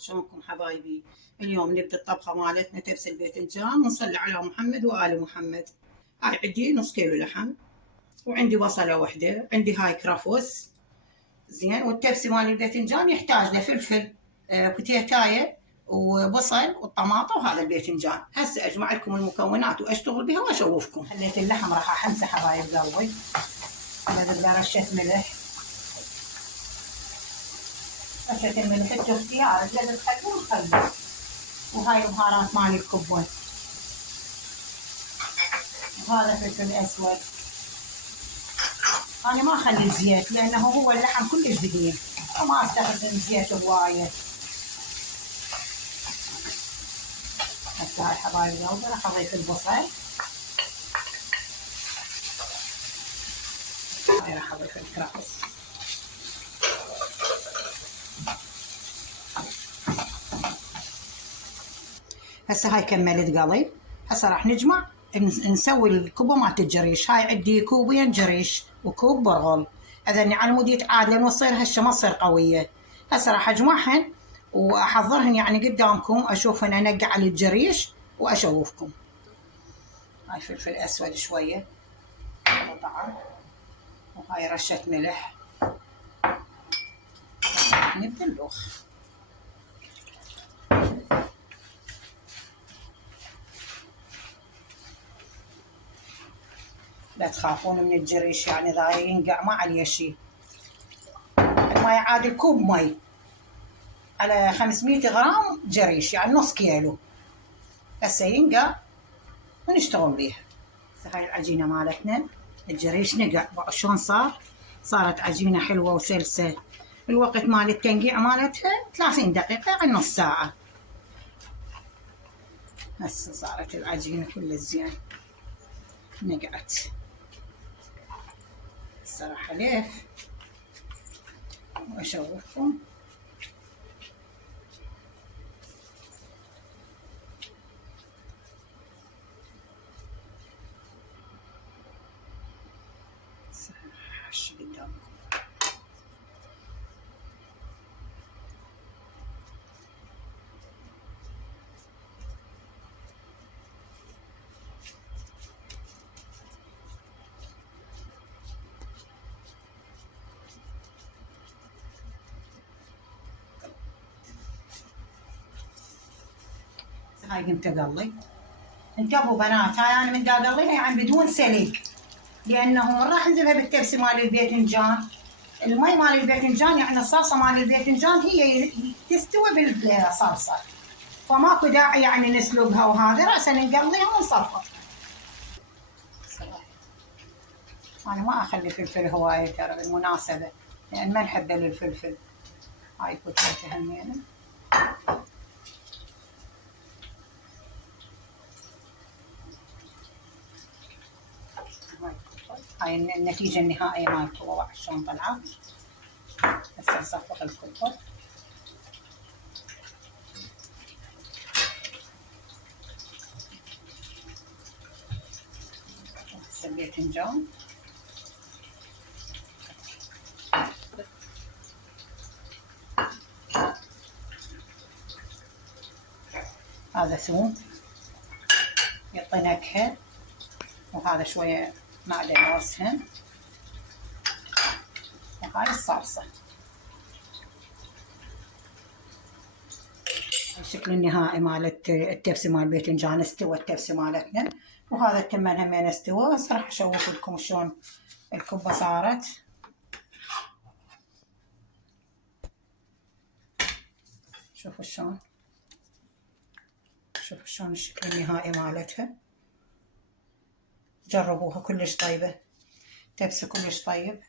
شلونكم حبايبي؟ اليوم نبدأ الطبخة مالتنا تبس الباذنجان ونصلي على محمد وآل محمد. هاي عندي نص كيلو لحم، وعندي بصلة وحدة، عندي هاي كرفس زين. والتبسي مال الباذنجان يحتاج له فلفل، بوتيتاية وبصل والطماطة وهذا الباذنجان. هسه اجمع لكم المكونات واشتغل بها واشوفكم. خليت اللحم راح احمسه حبايب قلبي، بدل رشة ملح. رشة الملح انتو اختيار، اذا تخلون خلوا. وهاي البهارات مال الكبون، وهذا فلفل اسود. انا ما اخلي زيت لانه هو اللحم كلش دهين وما استخدم زيت هوايه. هسه هاي حبايب قلبي راح اضيف البصل، هاي راح اضيف الكرفس، هسه هاي كملت قلي. هسه راح نجمع نسوي الكوبه مالت الجريش. هاي عندي كوبين جريش وكوب برغل، اذني على مود يتعادلن وتصير هشه ما تصير قويه. هسه راح اجمعهن واحضرهن يعني قدامكم، اشوفهن انقع على الجريش واشوفكم. هاي فلفل اسود شويه قطعه، وهاي رشه ملح. راح نبدا نلوخ. لا تخافون من الجريش، يعني اذا ينقع ما عليه شيء. ما يعادل كوب مي على 500 غرام جريش، يعني نص كيلو. هسه ينقع ونشتغل بيها. هسه هاي العجينه مالتنا الجريش نقع شلون صارت عجينه حلوه وسلسه. الوقت مال التنقيع مالتها 30 دقيقه عن نص ساعه. هسه صارت العجينه كلها زين نقعت. هسه راح الف واشوفكم. هسه قدامكم. هاي قمت اقلي. انتبهوا بنات، هاي انا من دا اقليها يعني بدون سلق، لانه من راح انزلها بالتبسي مال الباذنجان. المي مال الباذنجان يعني الصلصه مال الباذنجان هي تستوي بالصلصه، فماكو داعي يعني نسلقها، وهذا راسا نقليها ونصفر. انا ما اخلي فلفل هوايه ترى بالمناسبه، لان ما نحب الفلفل. هاي كتلتها همينه. هاي النتيجة النهائية مال الكوبا شلون طلعت. هسه نصفق الكوبا. هسه الباذنجان هذا ثوم يعطي نكهة، وهذا شوية معدن وسهن، وهاي الصلصة. الشكل النهائي مالت التبسي مال الباذنجان. استوى التبسي مالتنا، وهذا التمن همين استوى. هسه راح اشوف لكم شلون الكبة صارت. شوفوا شلون الشكل النهائي مالتها. جربوها كلش طيبة، تبسي كلش طيب.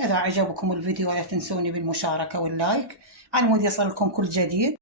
إذا عجبكم الفيديو لا تنسوني بالمشاركة واللايك على مود يصلكم كل جديد.